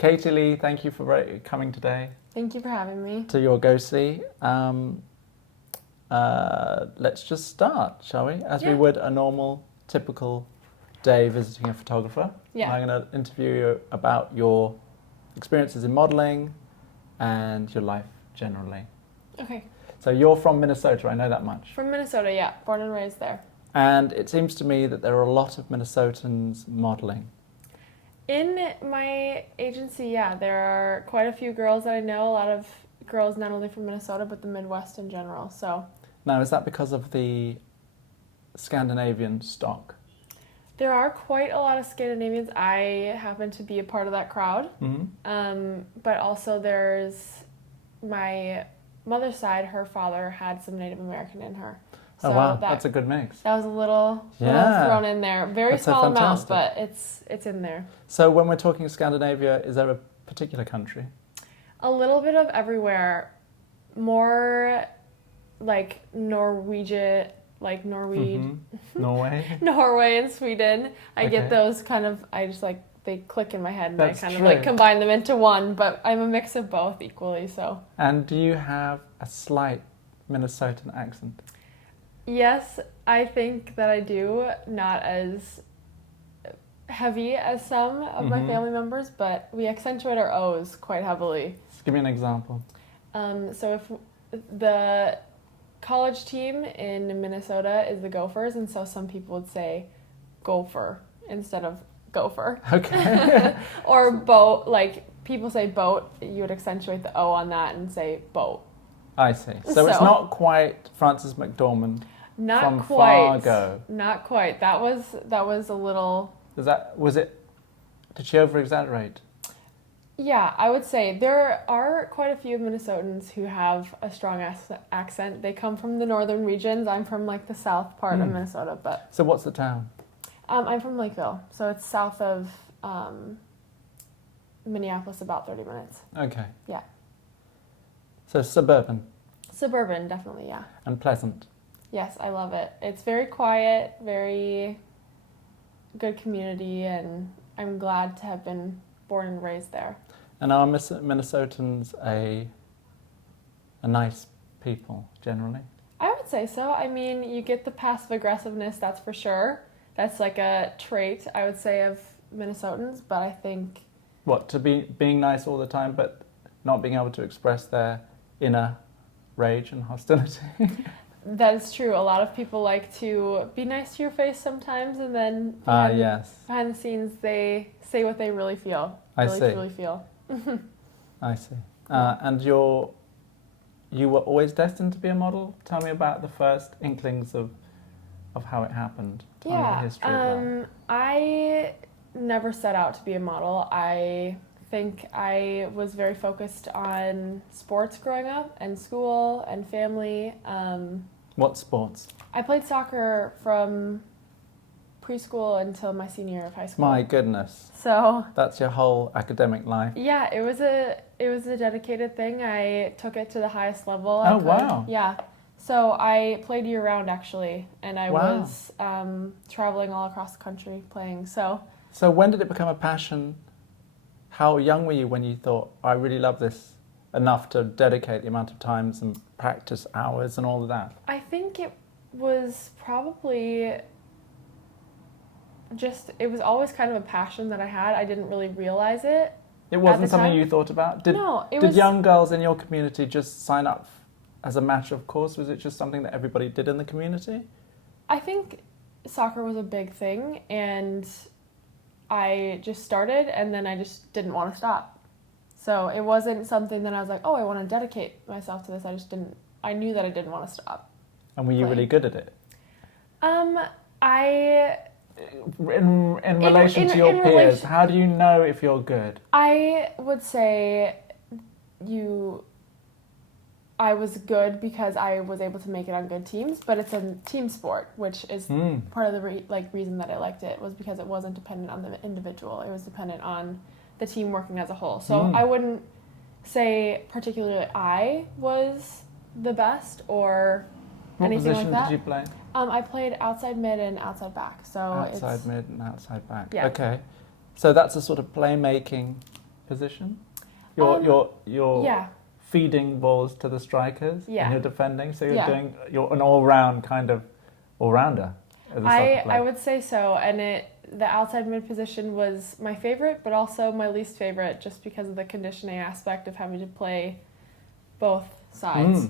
Katy Lee, thank you for coming today Thank you for having me. to your Go See. Let's just start, shall we? As we would a normal, typical day visiting a photographer. Yeah. I'm going to interview you about your experiences in modelling and your life generally. Okay. So you're from Minnesota, I know that much. From Minnesota, yeah. Born and raised there. And it seems to me that there are a lot of Minnesotans modelling. In my agency, yeah, there are quite a few girls that I know. A lot of girls not only from Minnesota, but the Midwest in general. So Now, is that because of the Scandinavian stock? there are quite a lot of Scandinavians. I happen to be a part of that crowd. Mm-hmm. But also there's my mother's side, her father had some Native American in her. So oh wow, that's a good mix. That was a little thrown in there. Very That's so small amount, fantastic. but it's in there. So when we're talking Scandinavia, is there a particular country? A little bit of everywhere. More like Norwegian, like Norwegian, Norway? Norway and Sweden. I Okay. get those kind of, I just like, they click in my head and That's I kind true. of like combine them into one, but I'm a mix of both equally, so. And do you have a slight Minnesotan accent? Yes, I think that I do. Not as heavy as some of my family members, but we accentuate our O's quite heavily. Just give me an example. So if the college team in Minnesota is the Gophers, and so some people would say gopher instead of gopher. Okay. Or boat, like people say boat, you would accentuate the O on that and say boat. I see. So it's So- not quite Frances McDormand Not from quite. Fargo. Not quite. That was a little. Did she over-exaggerate? Yeah, I would say there are quite a few Minnesotans who have a strong accent. They come from the northern regions. I'm from like the south part of Minnesota, but So what's the town? I'm from Lakeville, so it's south of Minneapolis, about 30 minutes. Okay. Yeah. So suburban Suburban, definitely, yeah. and pleasant. Yes, I love it. It's very quiet, very good community, and I'm glad to have been born and raised there. And are Minnesotans a nice people, generally? I would say so. I mean, you get the passive aggressiveness, that's for sure. That's like a trait, I would say, of Minnesotans, but I think... What, to be being nice all the time, but not being able to express their inner rage and hostility? That is true. A lot of people like to be nice to your face sometimes, and then Yes. behind the scenes, they say what they really feel. I really, see. truly feel. I see. And you were always destined to be a model? Tell me about the first inklings of how it happened. Tell me the history of that. I never set out to be a model. I think I was very focused on sports growing up, and school and family. What sports? I played soccer from preschool until my senior year of high school. My goodness. So That's your whole academic life. yeah, it was a dedicated thing. I took it to the highest level. Oh, wow. Yeah. So I played year round actually, and I Wow. was traveling all across the country playing. So when did it become a passion? How young were you when you thought, I really love this enough to dedicate the amount of times and practice hours and all of that? I think it was probably it was always kind of a passion that I had. I didn't really realize it. It wasn't the something time? you thought about? No, it Did was... young girls in your community just sign up as a matter of course? Was it just something that everybody did in the community? I think soccer was a big thing, and I just started, and then I just didn't want to stop. So it wasn't something that I was like, oh, I want to dedicate myself to this. I knew that I didn't want to stop. And were you really good at it? In relation to your peers, how do you know if you're good? I would say I was good because I was able to make it on good teams, but it's a team sport, which is part of the reason that I liked it, was because it wasn't dependent on the individual. It was dependent on the team working as a whole. So I wouldn't say particularly I was the best or anything like that. What position did you play? I played outside mid and outside back. So Outside mid and outside back. Yeah. Okay. So that's a sort of playmaking position? You're Yeah. feeding balls to the strikers, Yeah. and you're defending. So Yeah. you're an all-round kind of all-rounder as a soccer player. I would say so, and the outside mid position was my favorite, but also my least favorite, just because of the conditioning aspect of having to play both sides.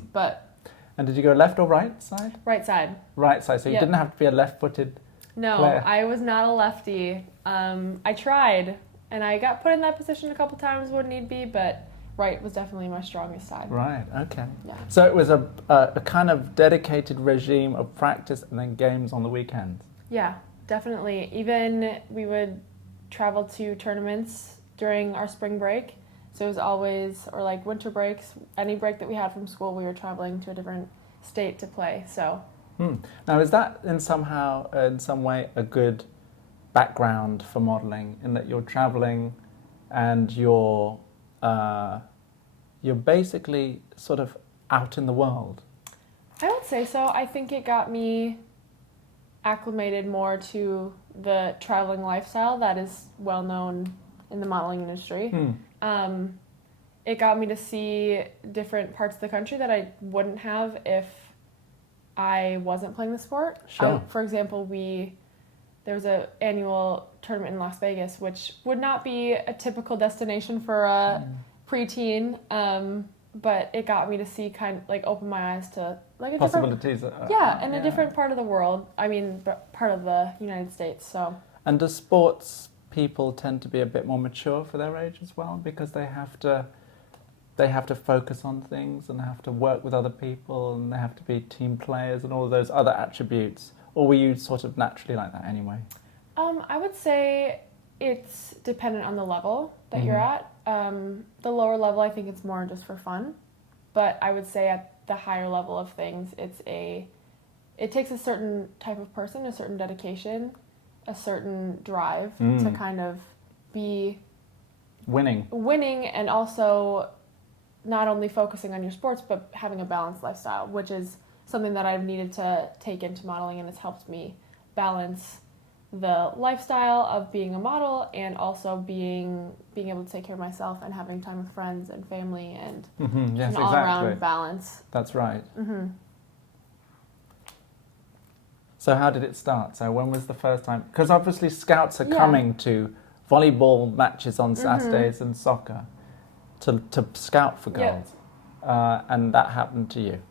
And did you go left or right side? Right side. Right side. So you didn't have to be a left-footed player. I was not a lefty. I tried, and I got put in that position a couple times when need be, but right was definitely my strongest side. Right, okay. Yeah. So it was a kind of dedicated regime of practice and then games on the weekends. Yeah, definitely. Even we would travel to tournaments during our spring break. So it was always, or like winter breaks, any break that we had from school, we were traveling to a different state to play. So. Now, is that in some way a good background for modelling, in that you're travelling and you're basically sort of out in the world? I would say so. I think it got me acclimated more to the traveling lifestyle that is well known in the modeling industry. It got me to see different parts of the country that I wouldn't have if I wasn't playing the sport. Sure. For example, there was an annual tournament in Las Vegas, which would not be a typical destination for a preteen, but it got me to see open my eyes to like a possibilities. A different part of the world. I mean, part of the United States. So. And do sports people tend to be a bit more mature for their age as well, because they have to focus on things and they have to work with other people and they have to be team players and all of those other attributes? Or were you sort of naturally like that anyway? I would say it's dependent on the level that you're at. The lower level, I think it's more just for fun. But I would say at the higher level of things, it takes a certain type of person, a certain dedication, a certain drive to kind of be winning, and also not only focusing on your sports, but having a balanced lifestyle, which is something that I've needed to take into modeling, and it's helped me balance the lifestyle of being a model and also being able to take care of myself and having time with friends and family and yes, an all-around balance. That's right. So how did it start? So when was the first time? Because obviously scouts are coming to volleyball matches on Saturdays and soccer to scout for girls. And that happened to you?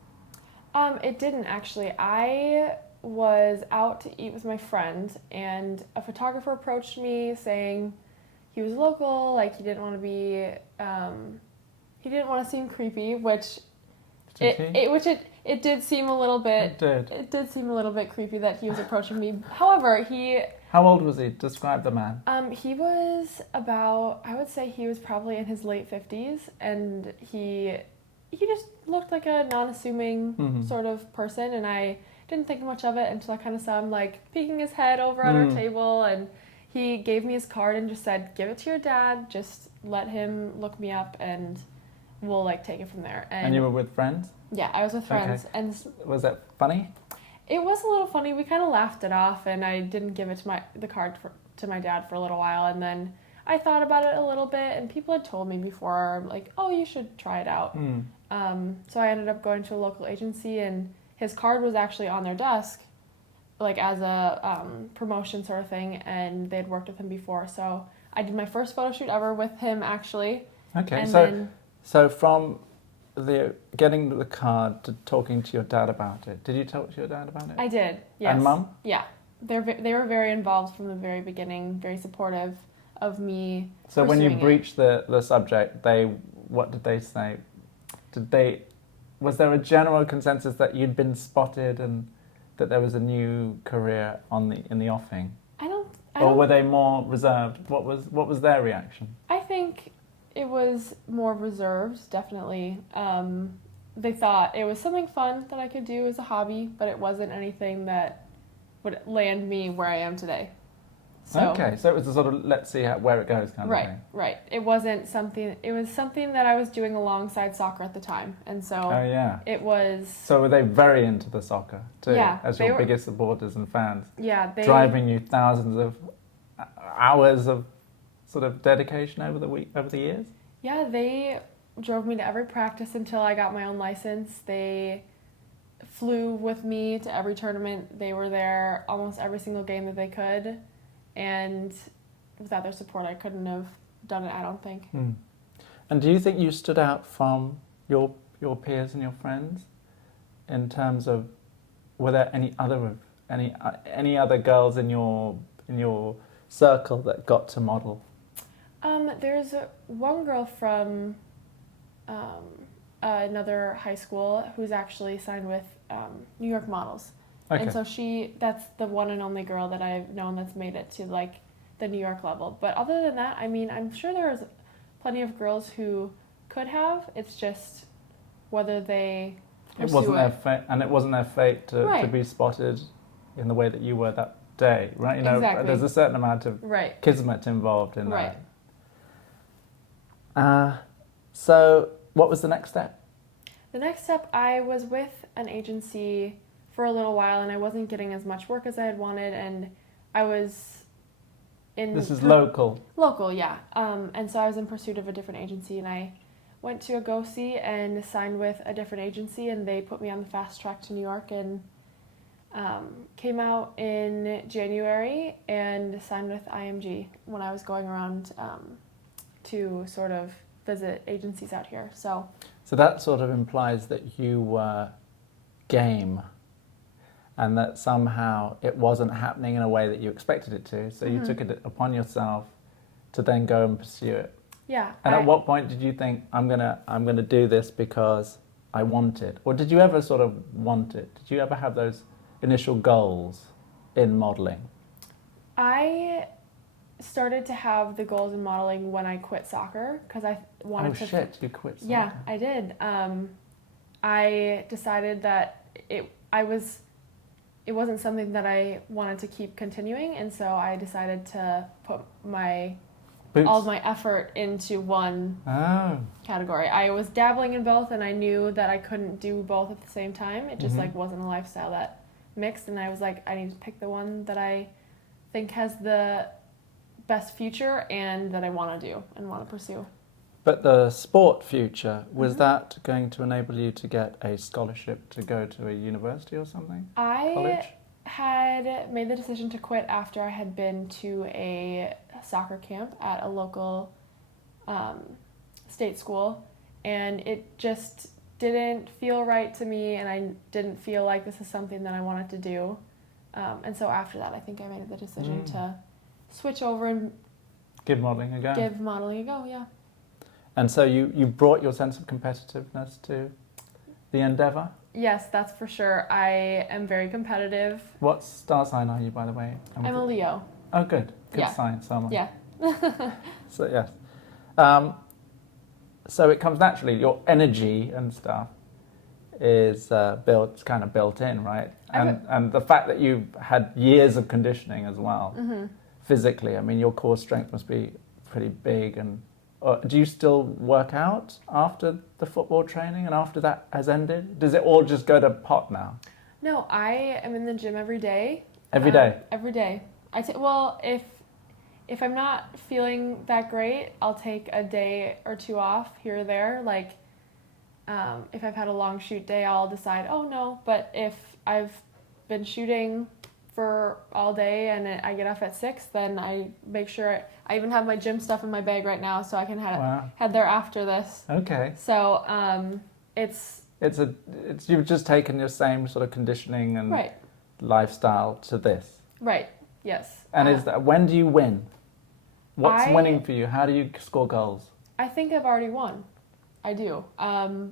It didn't actually. I was out to eat with my friend, and a photographer approached me saying he was local, like he didn't want to seem creepy, which it did seem a little bit. It did seem a little bit creepy that he was approaching me. However, How old was he? Describe the man. He was I would say he was probably in his late 50s, and he just looked like a non-assuming sort of person, and I didn't think much of it until I kind of saw him like peeking his head over at our table, and he gave me his card and just said, "Give it to your dad, just let him look me up and we'll like take it from there." And you were with friends? Yeah, I was with friends. Okay. And was that funny? It was a little funny. We kind of laughed it off, and I didn't give it the card to my dad for a little while, and then I thought about it a little bit, and people had told me before, like, "Oh, you should try it out." So I ended up going to a local agency, and his card was actually on their desk, like as a promotion sort of thing, and they'd worked with him before. So I did my first photo shoot ever with him, actually. Okay, and so from getting the card to talking to your dad about it, did you talk to your dad about it? I did, yes. And mum? Yeah. They were very involved from the very beginning, very supportive of me. So when you breached the subject, what did they say? Was there a general consensus that you'd been spotted and that there was a new career in the offing? Or were they more reserved? What was their reaction? I think it was more reserved, definitely. They thought it was something fun that I could do as a hobby, but it wasn't anything that would land me where I am today. So, okay, so it was a sort of let's see where it goes kind of thing. Right. It was something that I was doing alongside soccer at the time, and so it was. So were they very into the soccer too? Yeah, as your biggest supporters and fans. Yeah, driving you thousands of hours of sort of dedication over the years? Yeah, they drove me to every practice until I got my own license. They flew with me to every tournament. They were there almost every single game that they could. And without their support, I couldn't have done it, I don't think. And do you think you stood out from your peers and your friends in terms of, were there any other girls in your circle that got to model? There's one girl from another high school who's actually signed with New York Models. Okay. And so that's the one and only girl that I've known that's made it to like the New York level. But other than that, I mean, I'm sure there's plenty of girls who could have. It's just whether they pursue It wasn't their fate, and it wasn't their fate to be spotted in the way that you were that day, right? You know, exactly. There's a certain amount of kismet involved in that. So what was the next step? The next step, I was with an agency for a little while, and I wasn't getting as much work as I had wanted, and I was in... This is local? Local, yeah. And so I was in pursuit of a different agency, and I went to a go-see and signed with a different agency, and they put me on the fast track to New York, and came out in January and signed with IMG when I was going around to sort of visit agencies out here. So that sort of implies that you were game and that somehow it wasn't happening in a way that you expected it to. So you took it upon yourself to then go and pursue it. Yeah. And at what point did you think, I'm gonna do this because I want it? Or did you ever sort of want it? Did you ever have those initial goals in modeling? I started to have the goals in modeling when I quit soccer because I wanted to... Oh shit, you quit soccer. Yeah, I did. I decided that it wasn't something that I wanted to keep continuing, and so I decided to put all of my effort into one category. I was dabbling in both, and I knew that I couldn't do both at the same time. It just like wasn't a lifestyle that mixed, and I was like, I need to pick the one that I think has the best future and that I want to do and want to pursue. But the sport future, was that going to enable you to get a scholarship to go to a university or something? College? Had made the decision to quit after I had been to a soccer camp at a local state school, and it just didn't feel right to me, and I didn't feel like this is something that I wanted to do. And so after that, I think I made the decision to switch over and give modeling a go. Give modeling a go, yeah. And so you brought your sense of competitiveness to the endeavour? Yes, that's for sure. I am very competitive. What star sign are you, by the way? I'm a Leo. Oh, good. Good Yeah. sign, Selma. Yeah. So, yes. So it comes naturally. Your energy and stuff is kind of built in, right? And the fact that you've had years of conditioning as well, physically. I mean, your core strength must be pretty big. And do you still work out after the football training and after that has ended? Does it all just go to pot now? No, I am in the gym every day. Every day? Every day. Well, if I'm not feeling that great, I'll take a day or two off here or there. Like, if I've had a long shoot day, I'll decide, oh no. But if I've been shooting for all day and I get off at 6, then I make sure I even have my gym stuff in my bag right now, so I can head there after this. Okay. So you've just taken your same sort of conditioning and lifestyle to this. Right. Yes. And when do you win? What's winning for you? How do you score goals? I think I've already won. I do.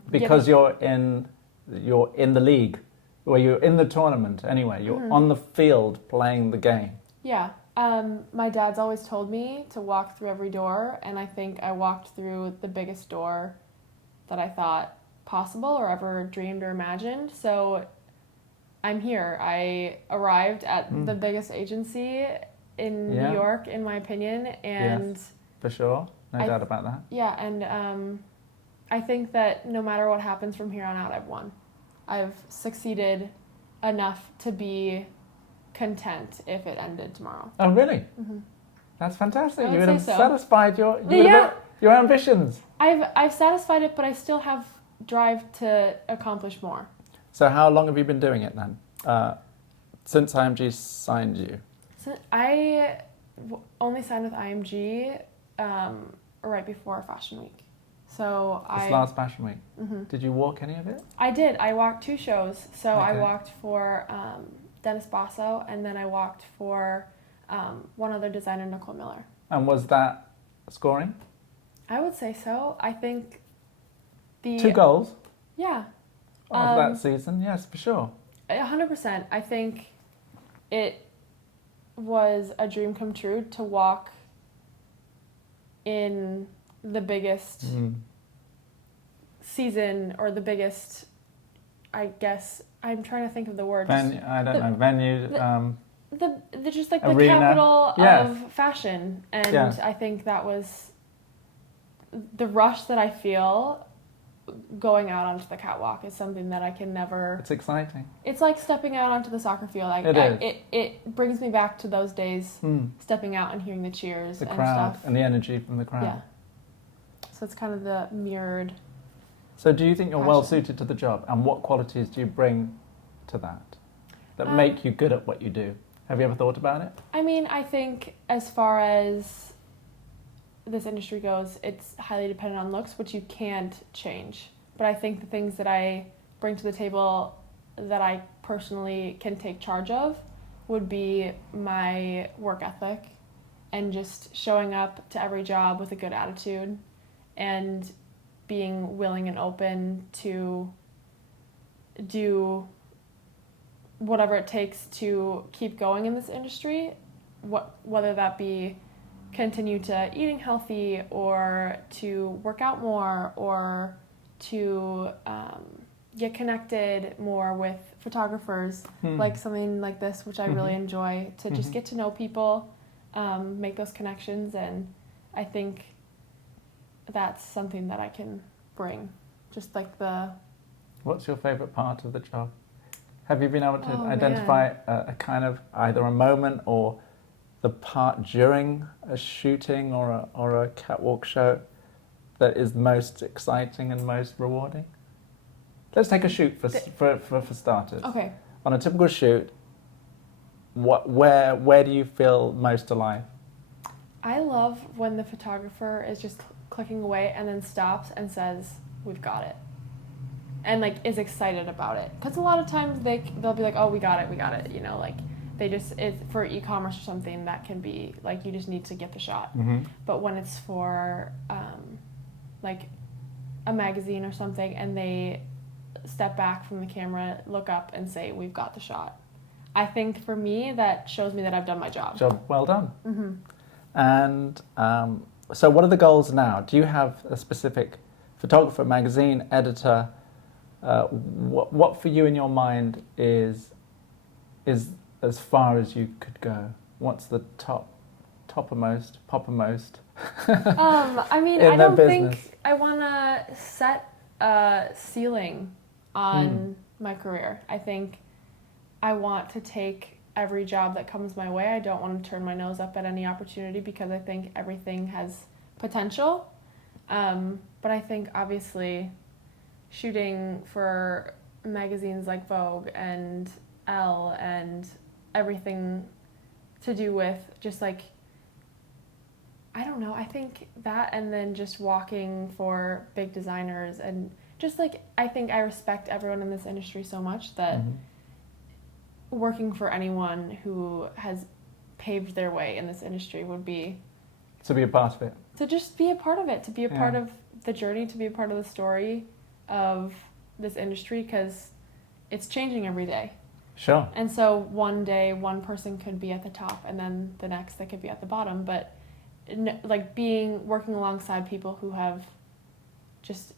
Because you're in the league, or you're in the tournament anyway. You're on the field playing the game. Yeah. My dad's always told me to walk through every door, and I think I walked through the biggest door that I thought possible or ever dreamed or imagined. So I'm here. I arrived at the biggest agency in New York, in my opinion, and yes, for sure, no doubt about that. Yeah, and I think that no matter what happens from here on out, I've won. I've succeeded enough to be content if it ended tomorrow. Oh, really? That's fantastic. I You would would have say so. satisfied Yeah. your ambitions. I've satisfied it, but I still have drive to accomplish more. So how long have you been doing it then? Since IMG signed you? So I only signed with IMG right before Fashion Week. So This last Fashion Week. Mm-hmm. Did you walk any of it? I did. I walked 2 shows. So I Okay. walked for Dennis Basso, and then I walked for one other designer, Nicole Miller. And was that scoring? I would say so. I think 2 goals Yeah. of that season? Yes, for sure. 100%. I think it was a dream come true to walk in the biggest season, or the biggest, I guess, I'm trying to think of the word. Venue, I don't know, venue. The just like Arena. the capital Yeah. of fashion. And Yeah. I think that was the rush that I feel going out onto the catwalk is something that I can never. It's exciting. It's like stepping out onto the soccer field. It brings me back to those days, stepping out and hearing the cheers The and crowd stuff. and the energy from the crowd. Yeah. So it's kind of the mirrored. So do you think you're Passion. well suited to the job? And what qualities do you bring to that make you good at what you do? Have you ever thought about it? I mean, I think as far as this industry goes, it's highly dependent on looks, which you can't change. But I think the things that I bring to the table that I personally can take charge of would be my work ethic and just showing up to every job with a good attitude and being willing and open to do whatever it takes to keep going in this industry, whether that be continue to eating healthy or to work out more or to get connected more with photographers, like something like this, which I really enjoy, to just get to know people, make those connections, and I think that's something that I can bring. Just like the... What's your favourite part of the job? Have you been able to Oh, identify a kind of either a moment or the part during a shooting or a catwalk show that is most exciting and most rewarding? Let's take a shoot for starters. Okay. On a typical shoot, where do you feel most alive? I love when the photographer is just clicking away and then stops and says, "We've got it," and like is excited about it. Because a lot of times they'll be like, "Oh, we got it," you know, like they just, it's for e-commerce or something that can be like you just need to get the shot. But when it's for like a magazine or something and they step back from the camera, look up and say, "We've got the shot," I think for me that shows me that I've done my job. Job well done. And so what are the goals now? Do you have a specific photographer, magazine, editor? What for you in your mind is as far as you could go? What's the poppermost? I mean, in I the don't business? think I want to set a ceiling on my career. I think I want to take every job that comes my way. I don't want to turn my nose up at any opportunity because I think everything has potential. But I think obviously shooting for magazines like Vogue and Elle and everything to do with just like, I don't know, I think that, and then just walking for big designers and just like, I think I respect everyone in this industry so much that working for anyone who has paved their way in this industry would be To be a part of it. to just be a part of it, to be a part of the journey, to be a part of the story of this industry, because it's changing every day. Sure. And so one day one person could be at the top and then the next they could be at the bottom, but like working alongside people who have just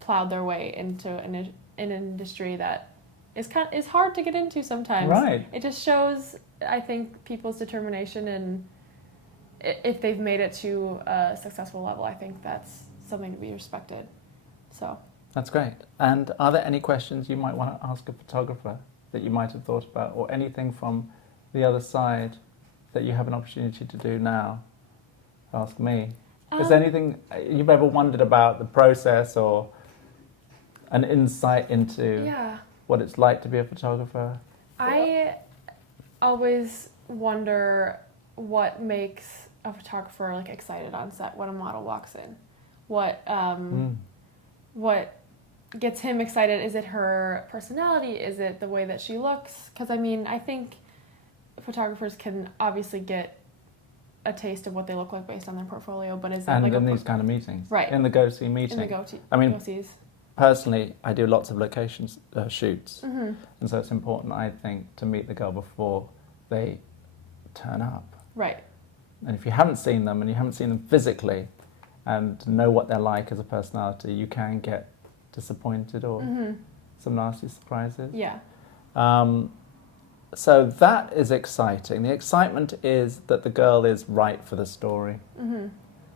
plowed their way into an industry that is hard to get into sometimes. Right. It just shows, I think, people's determination, and if they've made it to a successful level, I think that's something to be respected. So That's great. And are there any questions you might want to ask a photographer that you might have thought about, or anything from the other side that you have an opportunity to do now? Ask me. Is there anything you've ever wondered about the process or an insight into what it's like to be a photographer? I always wonder what makes a photographer like excited on set when a model walks in. What gets him excited? Is it her personality? Is it the way that she looks? Because I mean, I think photographers can obviously get a taste of what they look like based on their portfolio, but is that and like in these kind of meetings, right? In the go-see meeting. In the I mean, go-sees. Personally, I do lots of locations shoots, Mm-hmm. and so it's important, I think, to meet the girl before they turn up. Right. And if you haven't seen them and you haven't seen them physically, and know what they're like as a personality, you can get disappointed or some nasty surprises. Yeah. So that is exciting. The excitement is that the girl is right for the story. Mm-hmm.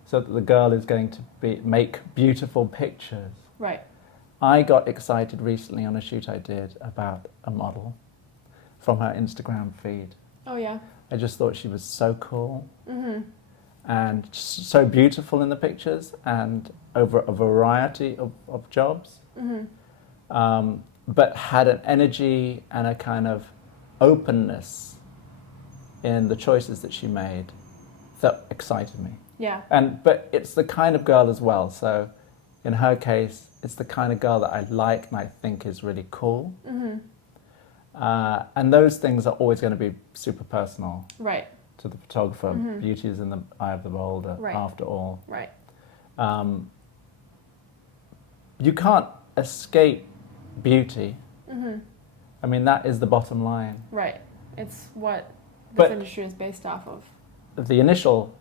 So that the girl is going to make beautiful pictures. Right. I got excited recently on a shoot I did about a model from her Instagram feed. Oh, yeah. I just thought she was so cool Mm-hmm. and so beautiful in the pictures and over a variety of jobs, but had an energy and a kind of openness in the choices that she made that excited me. Yeah. But it's the kind of girl as well. So in her case, it's the kind of girl that I like and I think is really cool. Mm-hmm. And those things are always going to be super personal. Right. To the photographer. Mm-hmm. Beauty is in the eye of the beholder, Right. after all. Right. You can't escape beauty. Mm-hmm. I mean, that is the bottom line. Right. It's what this But- industry is based off of. The initial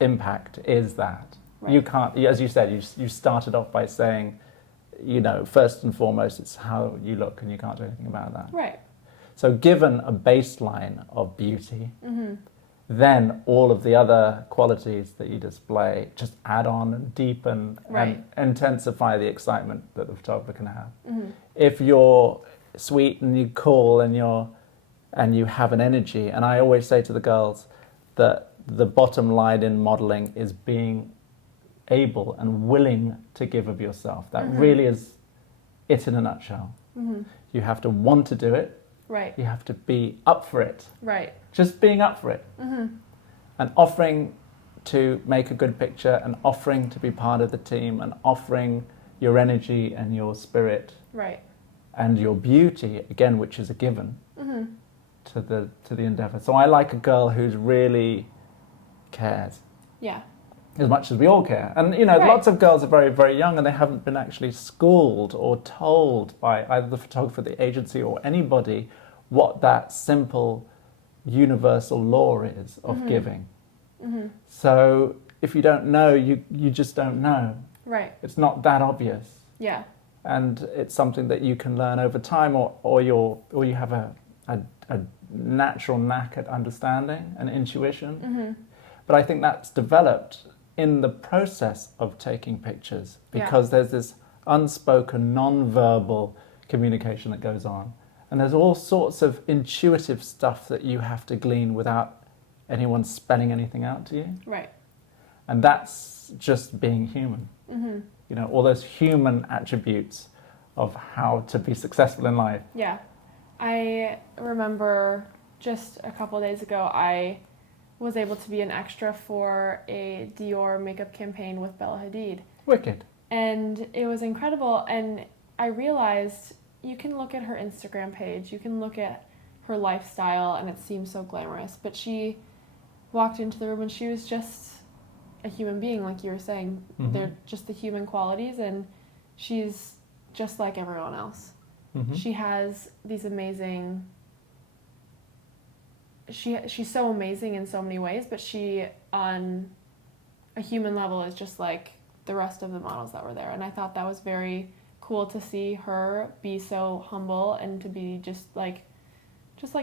impact is that. Right. You can't, as you said, you started off by saying, first and foremost, it's how you look and you can't do anything about that. Right. So given a baseline of beauty, Mm-hmm. then all of the other qualities that you display just add on and deepen Right. and intensify the excitement that the photographer can have. Mm-hmm. If you're sweet and you're cool and you have an energy, and I always say to the girls that the bottom line in modeling is being able and willing to give of yourself. That really is it in a nutshell. Mm-hmm. You have to want to do it. Right. You have to be up for it. Right. Just being up for it. Mm-hmm. And offering to make a good picture and offering to be part of the team and offering your energy and your spirit Right. and your beauty, again, which is a given, Mm-hmm. to the endeavour. So I like a girl who's really cares. Yeah. As much as we all care. And, Right. lots of girls are very, very young and they haven't been actually schooled or told by either the photographer, the agency, or anybody what that simple universal law is of giving. Mm-hmm. So if you don't know, you just don't know. Right. It's not that obvious. Yeah. And it's something that you can learn over time, or you have a natural knack at understanding and intuition. Mm-hmm. But I think that's developed in the process of taking pictures because there's this unspoken, non-verbal communication that goes on. And there's all sorts of intuitive stuff that you have to glean without anyone spelling anything out to you. Right. And that's just being human. Mm-hmm. All those human attributes of how to be successful in life. Yeah. I remember just a couple of days ago, I was able to be an extra for a Dior makeup campaign with Bella Hadid. Wicked. And it was incredible. And I realized you can look at her Instagram page, you can look at her lifestyle, and it seems so glamorous. But she walked into the room and she was just a human being, like you were saying. Mm-hmm. They're just the human qualities, and she's just like everyone else. Mm-hmm. She has these amazing... She's so amazing in so many ways, but she, on a human level, is just like the rest of the models that were there. And I thought that was very cool to see her be so humble and to be just like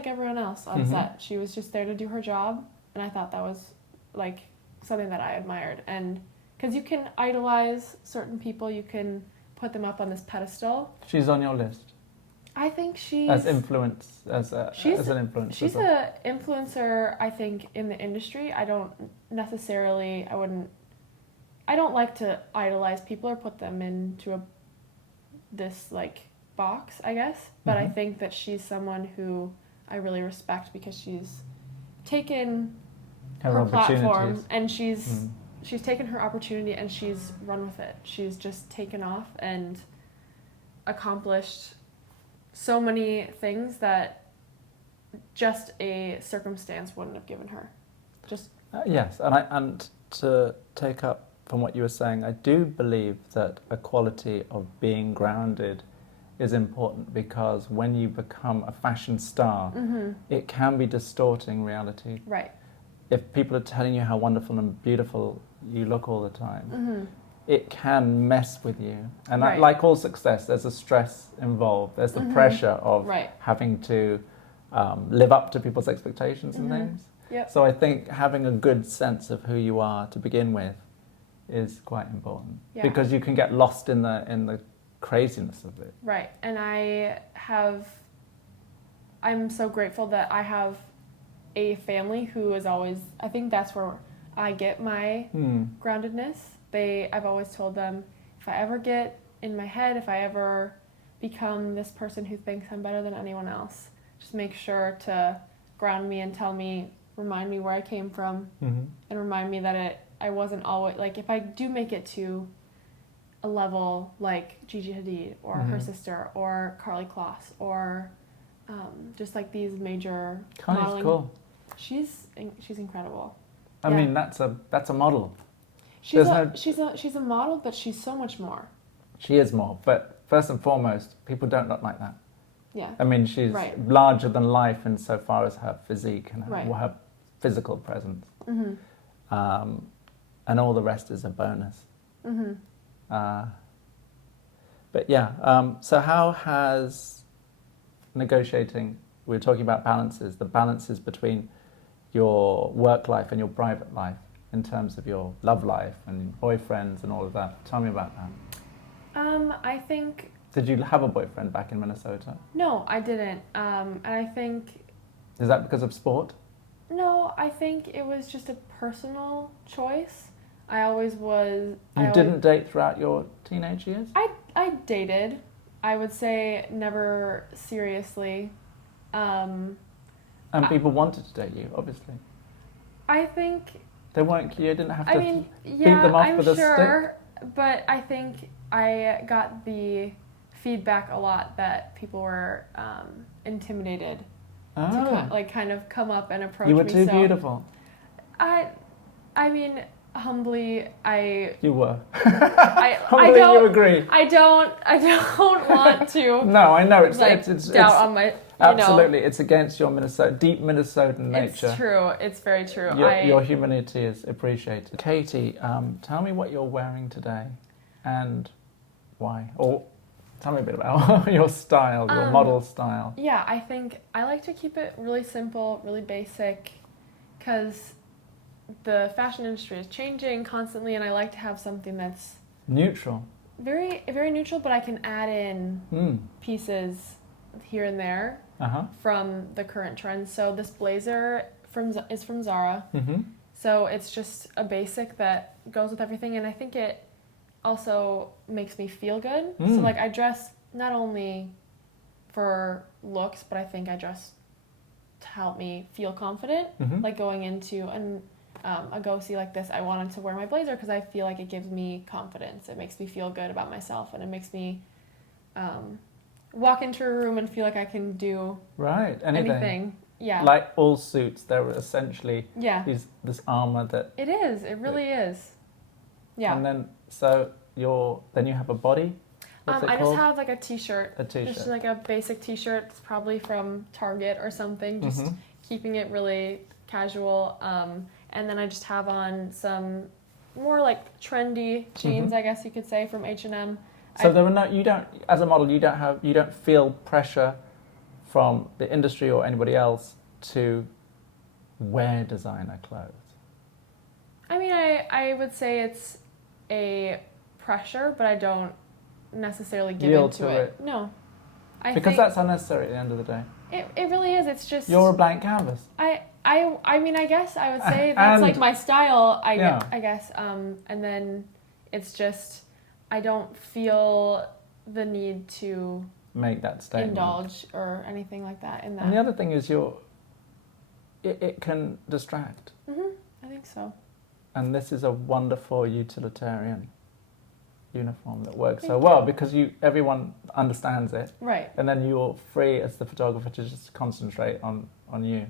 everyone else on set. She was just there to do her job, and I thought that was like something that I admired. And because you can idolize certain people, you can put them up on this pedestal. She's on your list. I think she's as an influencer. She's an influencer, I think, in the industry. I don't like to idolize people or put them into this like box, I guess. But I think that she's someone who I really respect because she's taken her platform and she's taken her opportunity and she's run with it. She's just taken off and accomplished so many things that just a circumstance wouldn't have given her. Just yes, and to take up from what you were saying, I do believe that a quality of being grounded is important, because when you become a fashion star, it can be distorting reality. Right. If people are telling you how wonderful and beautiful you look all the time, it can mess with you. And like all success, there's a stress involved. There's the pressure of having to live up to people's expectations and things. Yep. So I think having a good sense of who you are to begin with is quite important, because you can get lost in the craziness of it. Right. And I'm so grateful that I have a family who is always, I think that's where I get my groundedness. I've always told them, if I ever get in my head, if I ever become this person who thinks I'm better than anyone else, just make sure to ground me and remind me where I came from, and remind me that I wasn't always, like, if I do make it to a level like Gigi Hadid or her sister or Karlie Kloss or just like these major modeling. Cool. She's incredible. I mean, that's a model. She's a model, but she's so much more. She is more, but first and foremost, people don't look like that. Yeah. I mean, she's larger than life insofar as her physique and her physical presence. And all the rest is a bonus. But yeah, so how has negotiating, we were talking about the balances between your work life and your private life in terms of your love life and boyfriends and all of that. Tell me about that. I think... Did you have a boyfriend back in Minnesota? No, I didn't. And I think... Is that because of sport? No, I think it was just a personal choice. I always was... You didn't date throughout your teenage years? I dated. I would say never seriously. And people wanted to date you, obviously. I think... They weren't... You didn't have to beat yeah, them off I'm with a sure, stick? But I think I got the feedback a lot that people were intimidated to kind of come up and approach me. You were too beautiful. I mean... Humbly, You were. Humbly, you agree. I don't want to. No, I know it's doubt on my. Absolutely, it's against your deep Minnesotan nature. It's true. It's very true. Your humanity is appreciated. Katy, tell me what you're wearing today, and why. Or tell me a bit about your style, your model style. Yeah, I think I like to keep it really simple, really basic, because the fashion industry is changing constantly, and I like to have something that's neutral. Very, very neutral, but I can add in pieces here and there from the current trends. So this blazer is from Zara. So it's just a basic that goes with everything, and I think it also makes me feel good. So like I dress not only for looks, but I think I dress to help me feel confident. Like going into a go-see like this, I wanted to wear my blazer because I feel like it gives me confidence. It makes me feel good about myself, and it makes me walk into a room and feel like I can do anything. Yeah. Like all suits, they're essentially this armor that... It is. It really is. Yeah. And then, so then you have a body? What's it I called? just have like a t-shirt. A t-shirt. Just like a basic t-shirt. It's probably from Target or something. Just keeping it really casual. And then I just have on some more like trendy jeans, I guess you could say, from H&M. So you don't, as a model, you don't feel pressure from the industry or anybody else to wear designer clothes? I mean, I would say it's a pressure, but I don't necessarily give into it. No. Because that's unnecessary at the end of the day. It really is. It's just... You're a blank canvas. I mean, I guess I would say that's like my style, I guess. And then it's just, I don't feel the need to make that statement, indulge or anything like that in that. And the other thing is it can distract. I think so. And this is a wonderful utilitarian uniform that works so well because everyone understands it. Right. And then you're free as the photographer to just concentrate on you.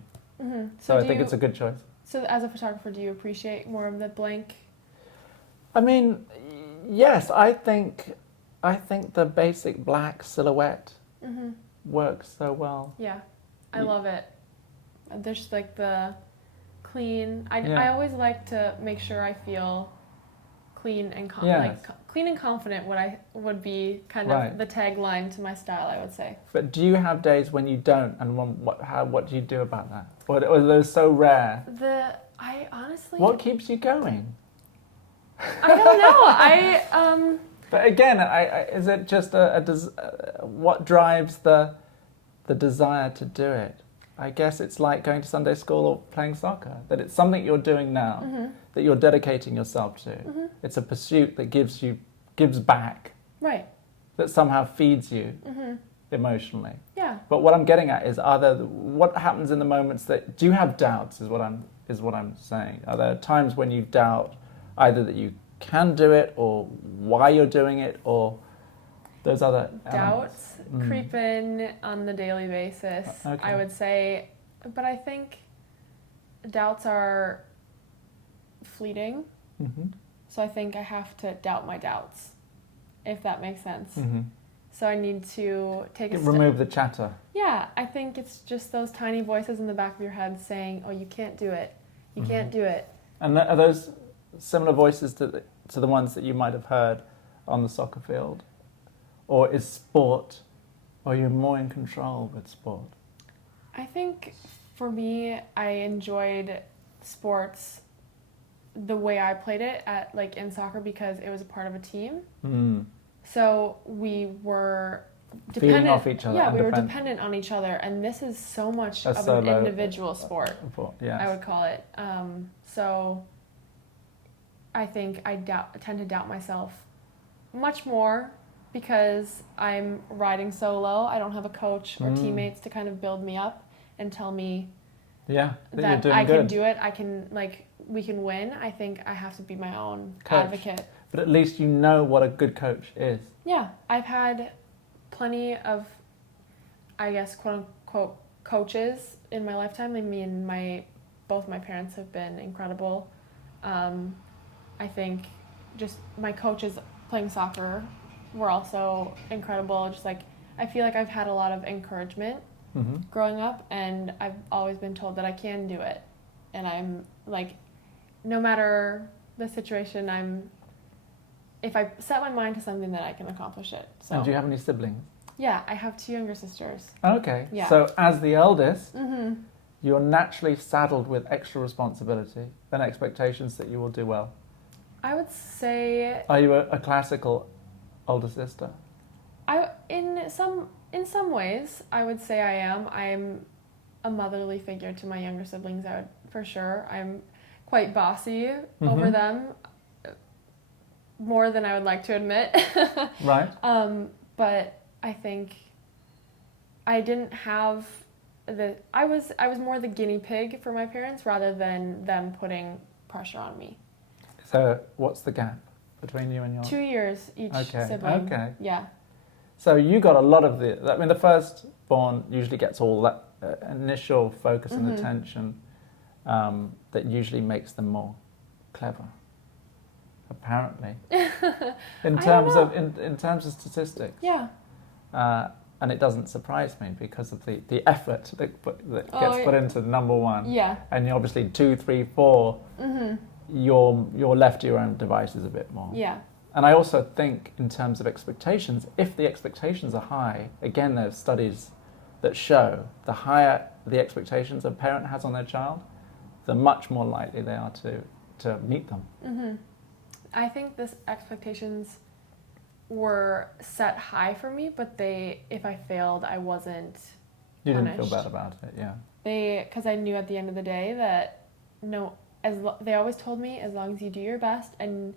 So I think it's a good choice. So as a photographer, do you appreciate more of the blank? I mean, yes, I think the basic black silhouette works so well. Yeah, I love it. There's like the clean. I always like to make sure I feel clean and clean and confident. Would be kind of the tagline to my style, I would say. But do you have days when you don't, and what do you do about that? Or are those so rare? I honestly. What keeps you going? I don't know. But again, is it just what drives the desire to do it? I guess it's like going to Sunday school or playing soccer. That it's something you're doing now that you're dedicating yourself to. It's a pursuit that gives back. Right. That somehow feeds you emotionally. Yeah. But what I'm getting at is, what happens in the moments do you have doubts? Is what I'm saying. Are there times when you doubt either that you can do it, or why you're doing it, or those other doubts creep in on the daily basis, I would say. But I think doubts are fleeting. So I think I have to doubt my doubts, if that makes sense. So I need to take a step. Remove the chatter. Yeah, I think it's just those tiny voices in the back of your head saying, oh, you can't do it. You can't do it. And are those similar voices to the ones that you might have heard on the soccer field? Or is sport, or you're more in control with sport? I think for me, I enjoyed sports the way I played it in soccer, because it was a part of a team. So we were dependent. Feeding off each other. Yeah, we were dependent on each other, and this is so much of an individual sport. Yes. I would call it. So I think I tend to doubt myself much more because I'm riding solo. I don't have a coach or teammates to kind of build me up and tell me that I can do it. I can we can win. I think I have to be my own advocate. But at least you know what a good coach is. Yeah, I've had plenty of, I guess, quote unquote, coaches in my lifetime. I mean, both my parents have been incredible. I think just my coaches playing soccer were also incredible. Just I feel like I've had a lot of encouragement growing up, and I've always been told that I can do it. And I'm no matter the situation, if I set my mind to something, then I can accomplish it. So. And do you have any siblings? Yeah, I have 2 younger sisters. Okay. Yeah. So as the eldest, you're naturally saddled with extra responsibility and expectations that you will do well. I would say... Are you a classical older sister? In some ways, I would say I am. I'm a motherly figure to my younger siblings, for sure. I'm quite bossy over them, more than I would like to admit. Right. But I think I didn't have I was more the guinea pig for my parents rather than them putting pressure on me. So what's the gap between you and your... 2 years each sibling. Okay. Yeah. So you got a lot of the firstborn usually gets all that initial focus and attention that usually makes them more clever. Apparently, in terms of statistics, and it doesn't surprise me because of the effort that gets put into number one. Yeah, and you're obviously 2, 3, 4. You're left to your own devices a bit more. Yeah, and I also think in terms of expectations, if the expectations are high, again, there's studies that show the higher the expectations a parent has on their child, the much more likely they are to meet them. I think this expectations were set high for me, but if I failed, I wasn't You punished. didn't feel bad about it, yeah. Because I knew at the end of the day that they always told me, as long as you do your best and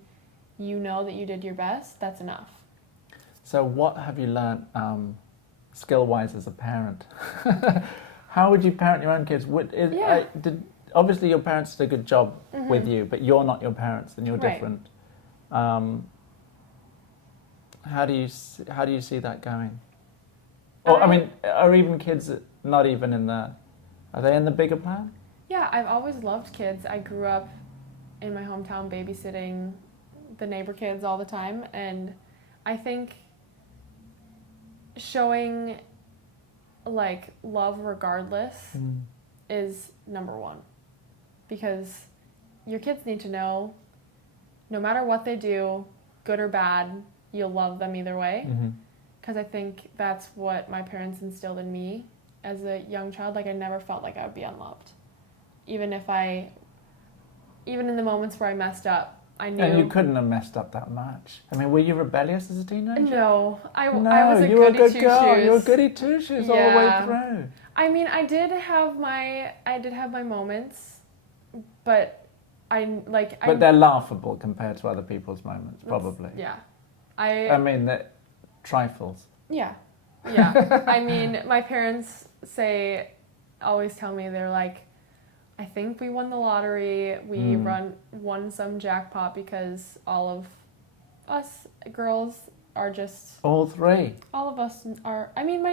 you know that you did your best, that's enough. So what have you learned skill-wise as a parent? How would you parent your own kids? Obviously your parents did a good job with you, but you're not your parents and you're different. How do you see that going? Or are even kids not even in the? Are they in the bigger plan? Yeah, I've always loved kids. I grew up in my hometown babysitting the neighbor kids all the time, and I think showing like love regardless is number one, because your kids need to know no matter what they do, good or bad, you'll love them either way. Because I think that's what my parents instilled in me as a young child. Like, I never felt like I would be unloved. Even in the moments where I messed up, I knew. And you couldn't have messed up that much. I mean, were you rebellious as a teenager? No, I was a you were a goody good two girl. shoes. You were goody two shoes all the way through. I mean, I did have my moments, but But they're laughable compared to other people's moments, probably. Yeah, I mean, they're trifles. Yeah. I mean, my parents always tell me, they're like, I think we won the lottery. We won some jackpot because all of us girls are just... All three. All of us are... I mean,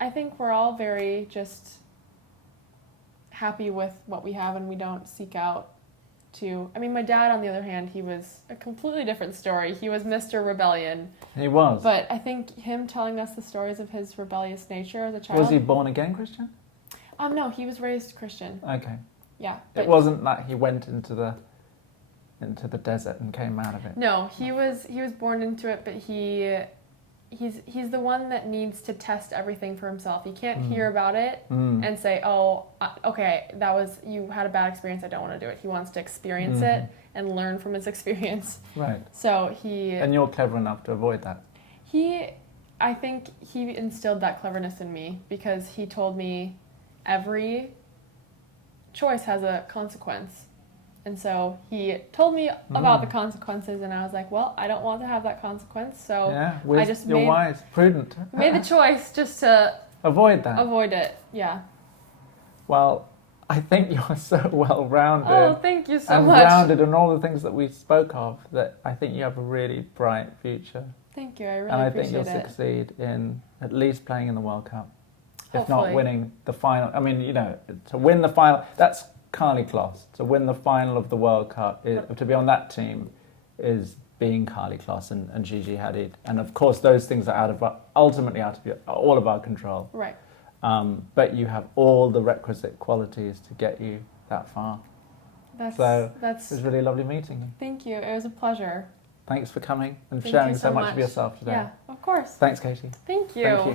I think we're all very just happy with what we have, and we don't seek out to... I mean, my dad, on the other hand, he was a completely different story. He was Mr. Rebellion. He was. But I think him telling us the stories of his rebellious nature as a child... Was he born again Christian? No, he was raised Christian. Okay. Yeah. It wasn't that he went into the desert and came out of it. No, he was born into it, but he's the one that needs to test everything for himself. He can't hear about it and say, "Oh, okay, you had a bad experience. I don't want to do it." He wants to experience it and learn from his experience. Right. So And you're clever enough to avoid that. I think he instilled that cleverness in me, because he told me every choice has a consequence. And so he told me about the consequences, and I was like, well, I don't want to have that consequence, so I just wise, prudent. made the choice just to avoid it. Yeah. Well, I think you're so well-rounded. Oh, thank you so and much. Rounded in all the things that we spoke of, that I think you have a really bright future. Thank you, I really appreciate it. And I appreciate think you'll succeed in at least playing in the World Cup. If Hopefully. not winning the final. I mean, to win the final, that's Carly Kloss. To win the final of the World Cup, to be on that team, is being Carly Kloss and Gigi Hadid. And of course, those things are ultimately out of all of our control. Right. But you have all the requisite qualities to get you that far. It was really lovely meeting you. Thank you. It was a pleasure. Thanks for coming and Thank sharing you so much much of yourself today. Yeah, of course. Thanks, Katy. Thank you. Thank you.